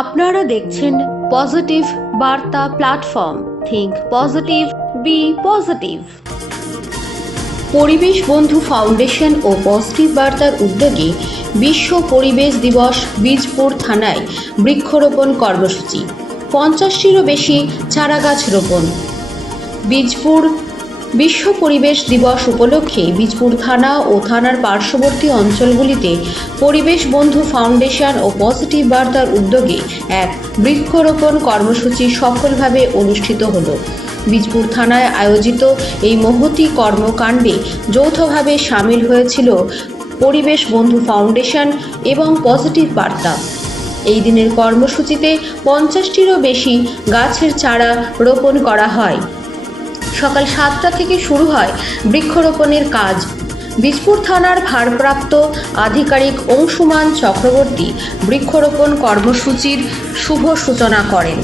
আপনারা দেখছেন পজিটিভ বার্তা platform. Think positive, be positive. Paribesh Bandhu foundation O positive বার্তার উদ্যোগে বিশ্ব পরিবেশ দিবস বীজপুর থানায় বৃক্ষরোপণ কর্মসূচি। 50টিরও বেশি চারাগাছ রোপণ। বীজপুর বিশ্ব পরিবেশ দিবস উপলক্ষে বীজপুর থানা ও থানার পার্শ্ববর্তী অঞ্চলগুলিতে পরিবেশ বন্ধু ফাউন্ডেশন ও পজিটিভ বার্তার উদ্যোগে এক বৃক্ষরোপণ কর্মসূচি সফলভাবে অনুষ্ঠিত হলো। বীজপুর থানায় আয়োজিত এই মহতী কর্মকাণ্ডে যৌথভাবে সামিল হয়েছিল পরিবেশ বন্ধু ফাউন্ডেশন এবং পজিটিভ বার্তা। এই দিনের কর্মসূচিতে 50টিরও বেশি গাছের চারা রোপণ করা হয়। সকাল 7টা থেকে শুরু হয় বৃক্ষরোপণের কাজ। বীজপুর থানার ভারপ্রাপ্ত আধিকারিক অংশুমান চক্রবর্তী বৃক্ষরোপণ কর্মসূচির শুভ সূচনা করেন।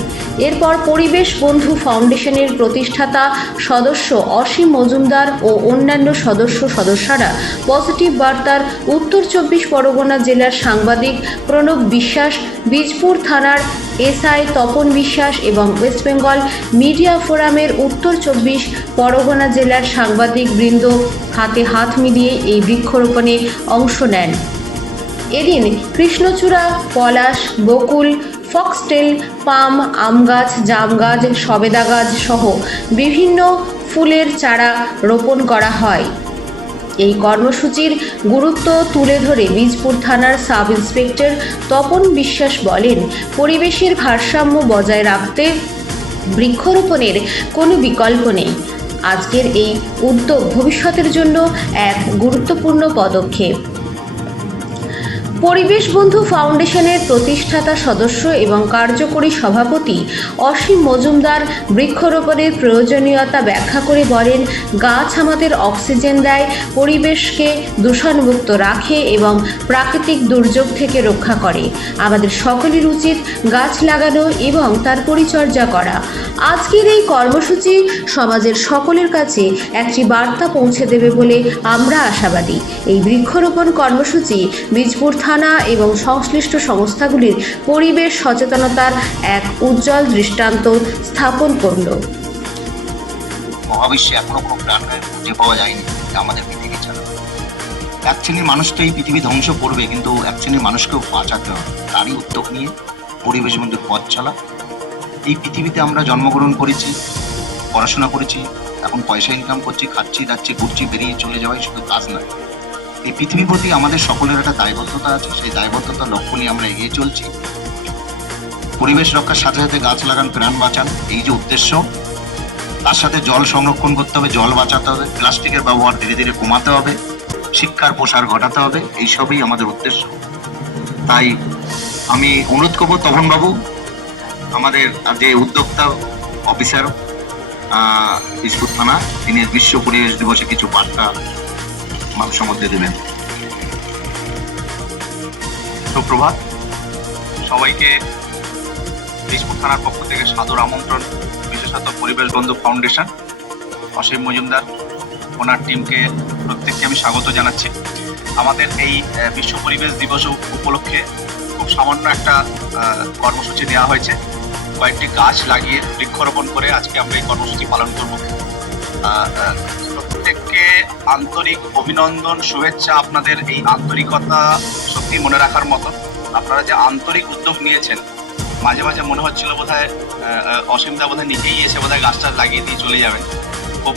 এরপর পরিবেশ বন্ধু ফাউন্ডেশনের প্রতিষ্ঠাতা সদস্য অসীম মজুমদার ও অন্যান্য সদস্যরা পজিটিভ বার্তার উত্তর 24 পরগনা জেলার সাংবাদিক প্রণব বিশ্বাস, বীজপুর থানার এসআই তপন বিশ্বাস এবং ওয়েস্ট বেঙ্গল মিডিয়া ফোরামের উত্তর 24 পরগনা জেলার সাংবাদিক বৃন্দ হাতে হাত মিলিয়ে এই বৃক্ষরোপণে অংশ নেন। এদিন কৃষ্ণচূড়া, পলাশ, বকুল, ফক্সটেল, পাম, আম গাছ, জাম গাছ, সবেদা গাছ সহ বিভিন্ন ফুলের চারা রোপণ করা হয়। এই কর্মসূচির গুরুত্ব তুলে ধরে বীজপুর থানার সাব ইন্সপেক্টর তপন বিশ্বাস বলেন, পরিবেশের ভারসাম্য বজায় রাখতে বৃক্ষরোপণের কোনো বিকল্প নেই। আজকের এই উদ্যোগ ভবিষ্যতের জন্য এক গুরুত্বপূর্ণ পদক্ষেপ। পরিবেশ বন্ধু ফাউন্ডেশনের প্রতিষ্ঠাতা সদস্য এবং কার্যকরী সভাপতি অসীম মজুমদার বৃক্ষরোপণের প্রয়োজনীয়তা ব্যাখ্যা করে বলেন, গাছ আমাদের অক্সিজেন দেয়, পরিবেশকে দূষণমুক্ত রাখে এবং প্রাকৃতিক দুর্যোগ থেকে রক্ষা করে। আমাদের সকলের উচিত গাছ লাগানো এবং তার পরিচর্যা করা। আজকের এই কর্মসূচি সমাজের সকলের কাছে একটি বার্তা পৌঁছে দেবে বলে আমরা আশাবাদী। এই বৃক্ষরোপণ কর্মসূচি বীজপুর থানা এবং সংশ্লিষ্ট সংস্থাগুলির পরিবেশ সচেতনতার এক উজ্জ্বল দৃষ্টান্ত স্থাপন করল। মহাবিশ্বে এখনো কোনো প্রাণ খুঁজে পাওয়া যায়নি আমাদের পৃথিবী ছাড়া। এক শ্রেণীর মানুষটা এই পৃথিবী ধ্বংস করবে, কিন্তু এক শ্রেণীর মানুষকেও বাঁচাতে হবে। তারই উদ্যোগ নিয়ে পরিবেশ বন্ধুর পথ চলা। এই পৃথিবীতে আমরা জন্মগ্রহণ করেছি, পড়াশোনা করেছি, এখন পয়সা ইনকাম করছি, খাচ্ছি, যাচ্ছি, ঘুরছি, বেরিয়ে চলে যাওয়াই শুধু কাজ নয়। এই পৃথিবীর প্রতি আমাদের সকলের একটা দায়বদ্ধতা আছে। সেই দায়বদ্ধতার লক্ষ্য নিয়ে আমরা এগিয়ে চলছি। পরিবেশ রক্ষার সাথে সাথে গাছ লাগান, প্রাণ বাঁচান, এই যে উদ্দেশ্য। তার সাথে জল সংরক্ষণ করতে হবে, জল বাঁচাতে হবে, প্লাস্টিকের ব্যবহার ধীরে ধীরে কমাতে হবে, শিক্ষার প্রসার ঘটাতে হবে, এইসবই আমাদের উদ্দেশ্য। তাই আমি অনুরোধ করবো তপনবাবু, আমাদের যে উদ্যোক্তা অফিসার বীজপুর থানা, তিনি বিশ্ব পরিবেশ দিবসে কিছু বার্তা মানুষের মধ্যে দেবেন। সুপ্রভাত সবাইকে। বীজপুর থানার পক্ষ থেকে সাদর আমন্ত্রণ। বিশেষত পরিবেশ বন্ধু ফাউন্ডেশন, অসীম মজুমদার, ওনার টিমকে প্রত্যেককে আমি স্বাগত জানাচ্ছি। আমাদের এই বিশ্ব পরিবেশ দিবস উপলক্ষে খুব সামান্য একটা কর্মসূচি নেওয়া হয়েছে। কয়েকটি গাছ লাগিয়ে বৃক্ষরোপণ করে আজকে আমরা এই কর্মসূচি পালন করব। প্রত্যেককে আন্তরিক অভিনন্দন, শুভেচ্ছা। আপনাদের এই আন্তরিকতা সত্যি মনে রাখার মতন। আপনারা যে আন্তরিক উদ্যোগ নিয়েছেন, মাঝে মাঝে মনে হচ্ছিল বোধহয় অসীমদা বোধহয় নিজেই এসে বোধহয় গাছটা লাগিয়ে দিয়ে চলে যাবেন। খুব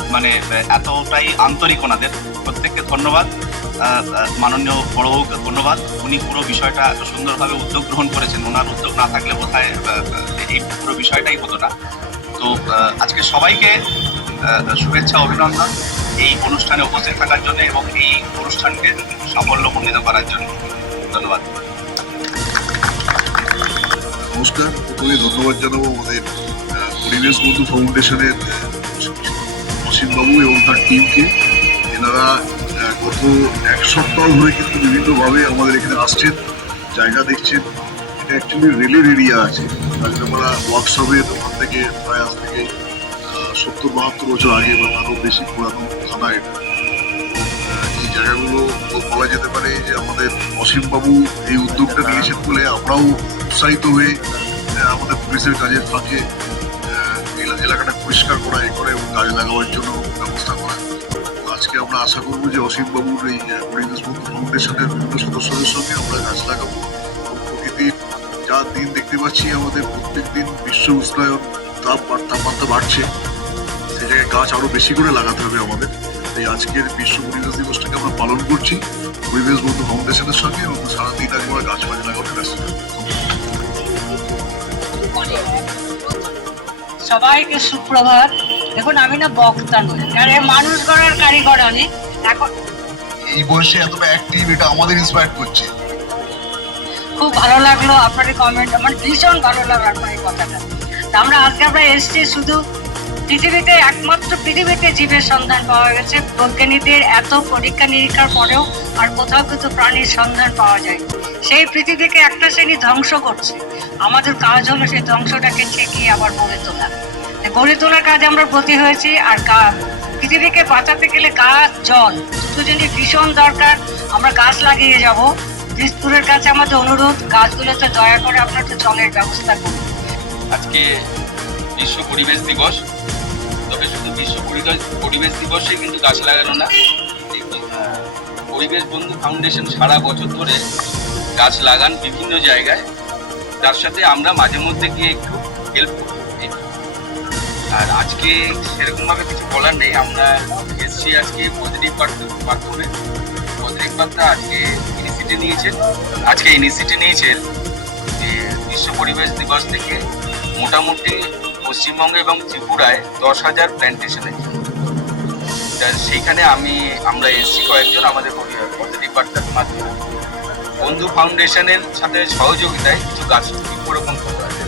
এতটাই আন্তরিক ওনাদের। প্রত্যেককে ধন্যবাদ। মাননীয় বড়বাবুকে ধন্যবাদ, উনি পুরো বিষয়টা এত সুন্দরভাবে উদ্যোগ গ্রহণ করেছেন। ওনার উদ্যোগ না থাকলে বোধহয় এই পুরো বিষয়টাই হতো না। তো আজকে সবাইকে শুভেচ্ছা, অভিনন্দন এই অনুষ্ঠানে উপস্থিত থাকার জন্য এবং এই অনুষ্ঠানকে সাফল্যমণ্ডিত করার জন্য। ধন্যবাদ। নমস্কার। প্রথমে ধন্যবাদ জানাবো আমাদের পরিবেশ বন্ধু ফাউন্ডেশনের অসীমবাবু এবং তার টিমকে। এনারা গত এক সপ্তাহ ধরে কিন্তু বিভিন্নভাবে আমাদের এখানে আসছেন, জায়গা দেখছেন। এটা অ্যাকচুয়ালি রেলের এরিয়া আছে, কাজরাপাড়া ওয়ার্কশপের ওখান থেকে প্রায় আজ থেকে 70-72 বছর আগে বা তারও বেশি পুরানো থানা এটা। এই জায়গাগুলো বলা যেতে পারে যে আমাদের অসীমবাবু এই উদ্যোগটা নিয়েছেন বলে আমরাও উৎসাহিত হয়ে আমাদের পুলিশের কাজের ফাঁকে এলাকাটা পরিষ্কার করা করে এবং কাজে লাগাবার জন্য ব্যবস্থা করা। আজকে আমরা আশা করবো যে অসীমবাবুর এই পরিবেশ বন্ধু ফাউন্ডেশনের বিভিন্ন সদস্যদের সঙ্গে আমরা গাছ লাগাবো। প্রতিদিন যা দিন দেখতে পাচ্ছি আমাদের প্রত্যেক দিন বিশ্ব উষ্ণায়ন তাপমাত্রা বাড়ছে, সেই জায়গায় গাছ আরো বেশি করে লাগাতে হবে আমাদের। এই আজকের বিশ্ব পরিবেশ দিবসটাকে আমরা পালন করছি পরিবেশ বন্ধু ফাউন্ডেশনের সঙ্গে এবং সারাদিন আগে আমরা গাছ লাগাতে ব্যস্ত। সবাইকে সুপ্রভাত। দেখুন, আমি না বক্তা নই, কারণ মানুষ গড়ার কারিগর আমি। এখন এই বয়সে এতটা অ্যাক্টিভ, এটা আমাদের ইন্সপায়ার করছে। খুব ভালো লাগলো আপনার কমেন্ট, আমার ভীষণ ভালো লাগলো আপনার এই কথাটা। আমরা এসেছি শুধু পৃথিবীতে, একমাত্র পৃথিবীতে জীবের সন্ধান পাওয়া গেছে। বৈজ্ঞানিকদের এত পরীক্ষা নিরীক্ষার পরেও আর কোথাও কিন্তু প্রাণীর সন্ধান পাওয়া যায়। সেই পৃথিবীকে একটা শ্রেণী ধ্বংস করছে, আমাদের কাজ হলো সেই ধ্বংসটাকে ঠেকিয়ে আবার গড়ে তোলার কাজে আমরা ব্রতী হয়েছি। আর পৃথিবীকে বাঁচাতে গেলে গাছ, জল দুটো জিনিস ভীষণ দরকার। আমরা গাছ লাগিয়ে যাব। দিসপুরের কাছে আমাদের অনুরোধ, গাছগুলোতে দয়া করে আপনার একটু জলের ব্যবস্থা করুন। আজকে বিশ্ব পরিবেশ দিবস, তবে শুধু বিশ্ব পরিবেশ দিবসে কিন্তু গাছ লাগানো না, পরিবেশ বন্ধু ফাউন্ডেশন সারা বছর ধরে গাছ লাগান বিভিন্ন জায়গায়। তার সাথে আমরা মাঝে মধ্যে গিয়ে একটু হেল্প করি। আর আজকে সেরকমভাবে কিছু বলার নেই, আমরা এসছি আজকে পজিটিভ মাধ্যমে। পজিটিভ বার্তা আজকে ইনিশিয়েটিভ নিয়েছেন যে বিশ্ব পরিবেশ দিবস থেকে মোটামুটি পশ্চিমবঙ্গে এবং ত্রিপুরায় 10,000 প্ল্যান্টেশন আছে। সেইখানে আমরা এসছি কয়েকজন আমাদের পজিটিভ বার্তার মাধ্যমে বন্ধু ফাউন্ডেশনের সাথে সহযোগিতায় কিছু গাছ বৃক্ষরোপণ করা আছে।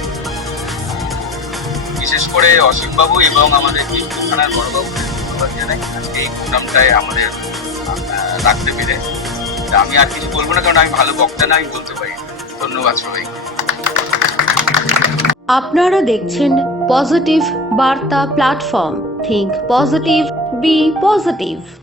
বিশেষ করে অসীমবাবু এবং আমাদের দিসপুর থানার বড়বাবুকে ধন্যবাদ জানাই আজকে এই প্রোগ্রামটায় আমাদের রাখতে পেরে। আমি আর কিছু বলবো না, কারণ আমি ভালো বক্তা না, আমি বলতে পারি। ধন্যবাদ সবাইকে। আপনারা দেখছেন পজিটিভ বার্তা platform. Think positive, be positive.